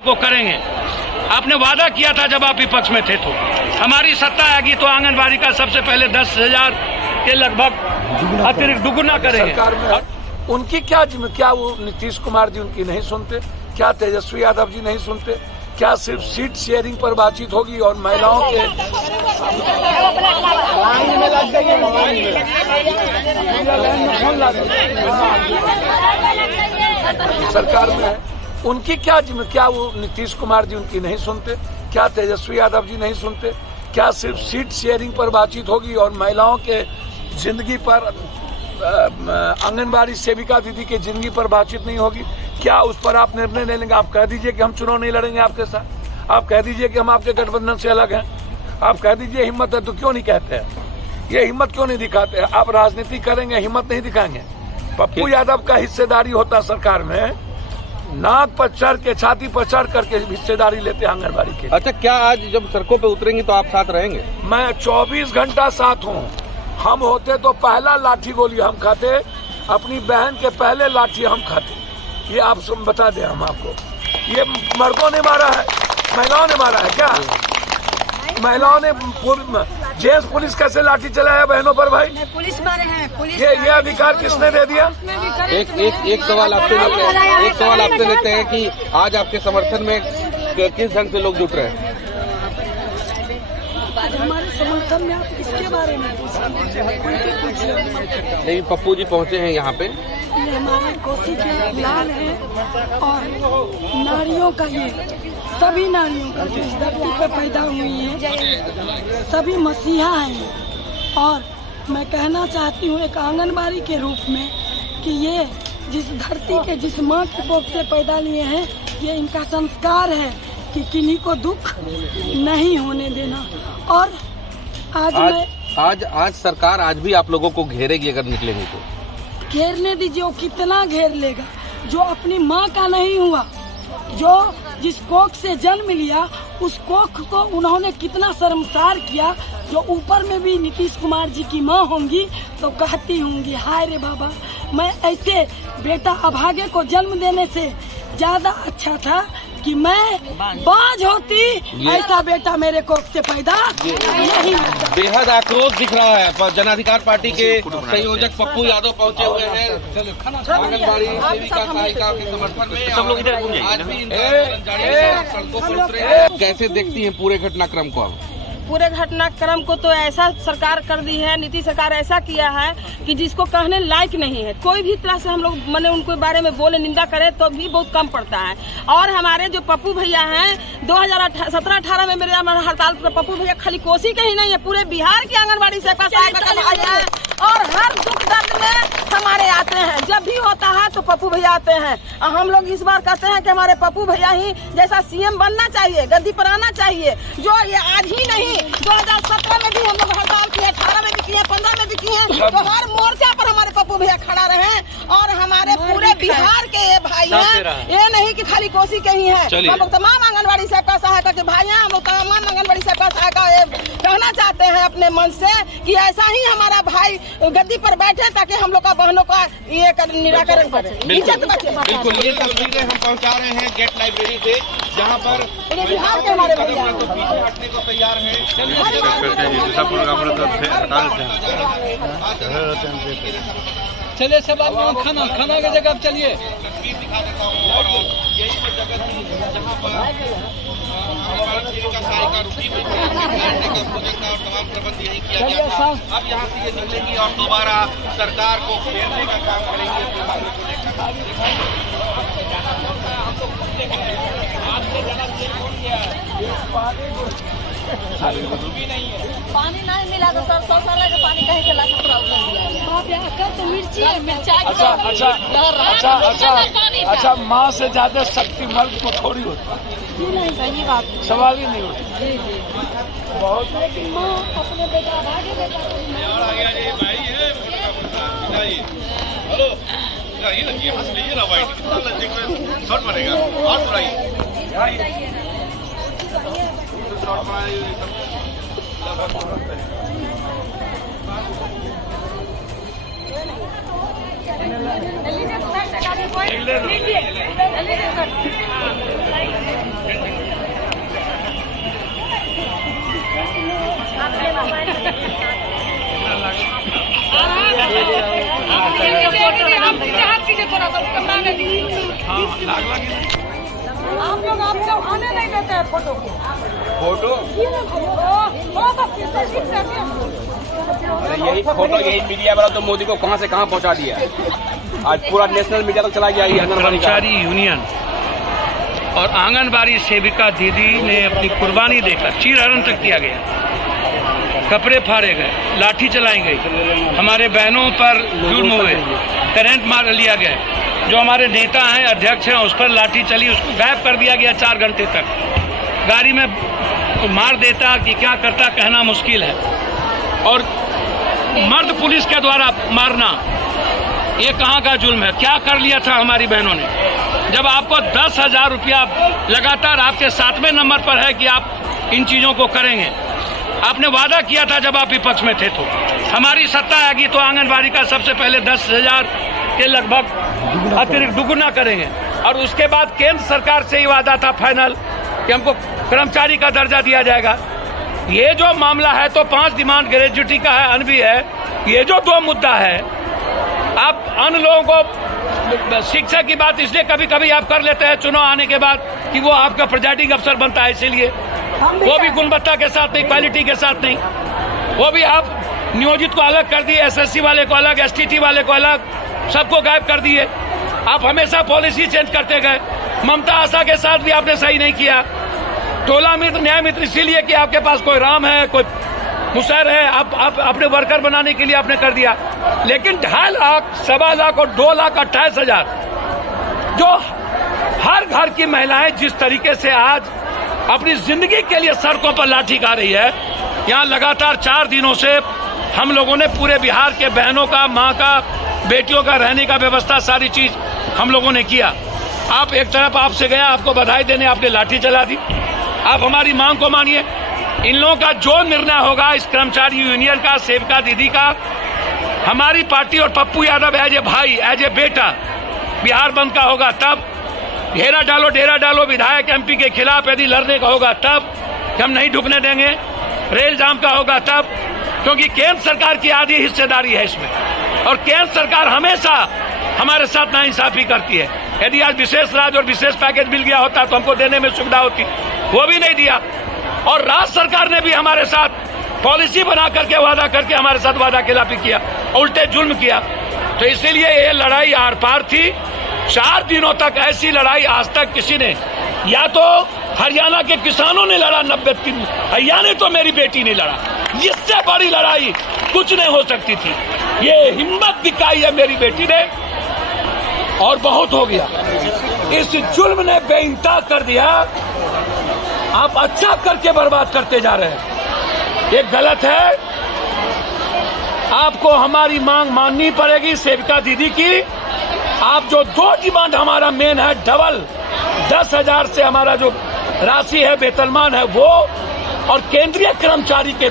को करेंगे। आपने वादा किया था जब आप विपक्ष में थे, तो हमारी सत्ता आएगी तो आंगनबाड़ी का सबसे पहले 10,000 के लगभग अतिरिक्त दुगुना करेंगे। सरकार में उनकी क्या वो नीतीश कुमार जी उनकी नहीं सुनते? क्या तेजस्वी यादव जी नहीं सुनते? क्या सिर्फ सीट शेयरिंग पर बातचीत होगी और महिलाओं के सरकार में है? उनकी क्या वो नीतीश कुमार जी उनकी नहीं सुनते? क्या तेजस्वी यादव जी नहीं सुनते? क्या सिर्फ सीट शेयरिंग पर बातचीत होगी और महिलाओं के जिंदगी पर, आंगनबाड़ी सेविका दीदी की जिंदगी पर बातचीत नहीं होगी? क्या उस पर आप निर्णय ले लेंगे? आप कह दीजिए कि हम चुनाव नहीं लड़ेंगे आपके साथ, आप कह दीजिए कि हम आपके गठबंधन से अलग हैं, आप कह दीजिए हिम्मत है, तो क्यों नहीं कहते हैं? ये हिम्मत क्यों नहीं दिखाते हैं? आप राजनीति करेंगे, हिम्मत नहीं दिखाएंगे? पप्पू यादव का हिस्सेदारी होता सरकार में, नाक पर चढ़ के, छाती पर चढ़ करके हिस्सेदारी लेते आंगनबाड़ी के। अच्छा, क्या आज जब सड़कों पे उतरेंगे तो आप साथ रहेंगे? मैं 24 घंटा साथ हूँ। हम होते तो पहला लाठी गोली हम खाते, अपनी बहन के पहले लाठी हम खाते। ये आप बता दें हम आपको, ये मर्दों ने मारा है, महिलाओं ने मारा है क्या? महिलाओं ने जेंट्स पुलिस कैसे लाठी चलाया बहनों पर? भाई पुलिस मारे हैं, पुलिस ये अधिकार किसने दे दिया? एक सवाल आपसे लेते हैं कि आज आपके समर्थन में किस ढंग से लोग जुट रहे हैं? हमारे समर्थन में आप किसके बारे में पूछिए? नहीं, पप्पू जी पहुंचे हैं यहाँ पे। ये हमारे कोसी के लाल है और नारियों का, ये सभी नारियों का जो इस धरती पर पैदा हुई है, सभी मसीहा हैं। और मैं कहना चाहती हूँ एक आंगनबाड़ी के रूप में कि ये जिस धरती के, जिस माँ के कोख से पैदा लिए हैं, ये इनका संस्कार है कि किन्हीं को दुख नहीं होने देना। और आज सरकार आज भी आप लोगों को घेरेगी अगर निकलेंगे तो? घेरने दीजिए, वो कितना घेर लेगा? जो अपनी माँ का नहीं हुआ, जो जिस कोख से जन्म लिया, उस कोख को उन्होंने कितना शर्मसार किया। जो ऊपर में भी नीतीश कुमार जी की माँ होंगी तो कहती होंगी, हाय रे बाबा, मैं ऐसे बेटा अभागे को जन्म देने से ज्यादा अच्छा था कि मैं बाज होती, ऐसा बेटा मेरे कोख से पैदा नहीं होता। बेहद आक्रोश दिख रहा है। जनाधिकार पार्टी के संयोजक पप्पू यादव पहुंचे हुए हैं आंगनबाड़ी सेविका सहायिका के समर्थन में। सब लोग इधर आज भी सड़कों पर उतरे हैं। कैसे देखती हैं पूरे घटनाक्रम को? पूरे घटनाक्रम को तो ऐसा सरकार कर दी है, नीतीश सरकार ऐसा किया है कि जिसको कहने लायक नहीं है। कोई भी तरह से हम लोग मैंने उनके बारे में बोले, निंदा करे तो भी बहुत कम पड़ता है। और हमारे जो पप्पू भैया हैं, 2017-18 में मेरे हड़ताल पर पप्पू भैया खाली कोसी के ही नहीं है, पूरे बिहार की आंगनबाड़ी से और हर दुख दर्द में हमारे आते हैं। जब भी होता है तो पप्पू भैया आते हैं। और हम लोग इस बार कहते हैं कि हमारे पप्पू भैया ही जैसा सीएम बनना चाहिए, गद्दी पर आना चाहिए। जो ये आज ही नहीं, 2017 में भी हम लोग हड़ताल किए, 18 में भी किए, 15 में भी किए, तो हर मोर्चा पर हमारे पप्पू भैया खड़ा रहे। और हमारे पूरे बिहार के ये भाई हैं, ये नहीं कि खाली कोसी के ही हैं। हम लोग तमाम आंगनबाड़ी सेविका सहायिका के भाई हैं। हम लोग तमाम आंगनबाड़ी सेविका सहायिका कहना चाहते हैं अपने मन से कि ऐसा ही हमारा भाई गद्दी पर बैठे ताकि हम लोग का बहनों का ये निराकरण करे, इज्जत बचे। बिल्कुल, ये तस्वीरें हम पहुंचा रहे हैं गेट लाइब्रेरी से, जहां पर बिहार के हमारे भैया हटने को तैयार है। चलिए सब आप खाना की जगह चलिए। तस्वीर दिखा देता हूँ और यही वो जगह थी जहाँ पर सेविका सहायिका रुकी हुई थी। बैठने का भोजन का और तमाम प्रबंध यही किया गया था। अब यहाँ से ये निकलेंगी और दोबारा सरकार को घेरने का काम करेंगे। पानी नहीं मिला तो सर 100 साल के पानी कहीं के लाके प्रॉब्लम दिया। तो मिर्ची अच्छा, माँ से ज्यादा शक्ति मर्द को थोड़ी होती है। नहीं, सही बात, सवाल ही नहीं होता। बहुत माँ अपने बेटा भागे बेटा लीजिए आप लोग आने नहीं देते हैं फोटो को। फोटो यही फोटो यही मीडिया वाला तो मोदी को कहां से कहां पहुंचा दिया है। आज पूरा नेशनल मीडिया तक चला गया ये कर्मचारी यूनियन और आंगनबाड़ी सेविका दीदी ने अपनी कुर्बानी देकर चीरहरण तक किया गया, कपड़े फाड़े गए, लाठी चलाई गई, हमारे बहनों पर जुर्म हुए, करंट मार लिया गया, जो हमारे नेता हैं अध्यक्ष हैं उस पर लाठी चली, उसको गायब कर दिया गया 4 घंटे तक, गाड़ी में मार देता कि क्या करता कहना मुश्किल है। और मर्द पुलिस के द्वारा मारना ये कहाँ का जुल्म है? क्या कर लिया था हमारी बहनों ने? जब आपको 10,000 रुपया लगातार आपके 7वें नंबर पर है कि आप इन चीजों को करेंगे, आपने वादा किया था जब आप विपक्ष में थे, तो हमारी सत्ता आएगी तो आंगनबाड़ी का सबसे पहले 10,000 के लगभग अतिरिक्त दुगुना करेंगे, और उसके बाद केंद्र सरकार से ही वादा था फाइनल कि हमको कर्मचारी का दर्जा दिया जाएगा। ये जो मामला है तो 5 डिमांड ग्रेजुएटी का है, अन भी है, ये जो 2 मुद्दा है, आप अन्य लोगों को शिक्षा की बात इसलिए कभी कभी आप कर लेते हैं चुनाव आने के बाद कि वो आपका प्रिजाइडिंग अफसर बनता है, इसीलिए वो भी गुणवत्ता के साथ नहीं, क्वालिटी के साथ नहीं, वो भी आप नियोजित को अलग कर दिए, SSC वाले को अलग, STT वाले को अलग, सबको गायब कर दिए। आप हमेशा पॉलिसी चेंज करते गए। ममता आशा के साथ भी आपने सही नहीं किया। टोला मित्र न्याय मित्र इसीलिए कि आपके पास कोई राम है, कोई मुसैर है, आप अपने वर्कर बनाने के लिए आपने कर दिया। लेकिन 2.5 लाख, 1.25 लाख और 2,28,000 जो हर घर की महिलाएं जिस तरीके से आज अपनी जिंदगी के लिए सड़कों पर लाठी खा रही है, यहाँ लगातार 4 दिनों से हम लोगों ने पूरे बिहार के बहनों का, माँ का, बेटियों का रहने का व्यवस्था, सारी चीज हम लोगों ने किया। आप एक तरफ आपसे गया, आपको बधाई देने आपने लाठी चला दी। आप हमारी मांग को मानिए, इन लोगों का जो निर्णय होगा इस कर्मचारी यूनियन का, सेविका दीदी का, हमारी पार्टी और पप्पू यादव एज ए भाई, एज ए बेटा बिहार बंद का होगा तब, डेरा डालो विधायक MP के खिलाफ यदि लड़ने का होगा तब, हम नहीं ढुकने देंगे। रेल जाम का होगा तब, क्योंकि केंद्र सरकार की आधी हिस्सेदारी है इसमें, और केंद्र सरकार हमेशा हमारे साथ नाइंसाफी करती है। यदि आज विशेष राज्य और विशेष पैकेज मिल गया होता तो हमको देने में सुविधा होती, वो भी नहीं दिया। और राज्य सरकार ने भी हमारे साथ पॉलिसी बना करके, वादा करके हमारे साथ वादा खिलाफी किया, उल्टे जुल्म किया। तो इसीलिए ये लड़ाई आर पार थी। 4 दिनों तक ऐसी लड़ाई आज तक किसी ने, या तो हरियाणा के किसानों ने लड़ा 90 दिन, या नहीं तो मेरी बेटी ने लड़ा। इससे बड़ी लड़ाई कुछ नहीं हो सकती थी। ये हिम्मत दिखाई है मेरी बेटी ने, और बहुत हो गया। इस जुल्म ने बेइंतहा कर दिया। आप अच्छा करके बर्बाद करते जा रहे हैं, ये गलत है। आपको हमारी मांग माननी पड़ेगी सेविका दीदी की। आप जो 2 डिमांड हमारा मेन है, डबल 10,000 से हमारा जो राशि है, वेतनमान है वो, और केंद्रीय कर्मचारी के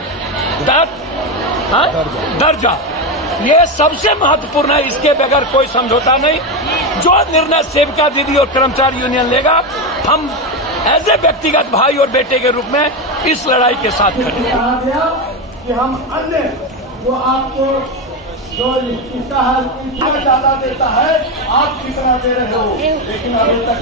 दर्जा, ये सबसे महत्वपूर्ण है। इसके बगैर कोई समझौता नहीं। जो निर्णय सेविका दीदी और कर्मचारी यूनियन लेगा, हम एज ए व्यक्तिगत भाई और बेटे के रूप में इस लड़ाई के साथ खड़े हैं। कि हम अन्य जो आपको जो इसका ज्यादा देता है, आप कितना दे रहे हो, लेकिन अभी तक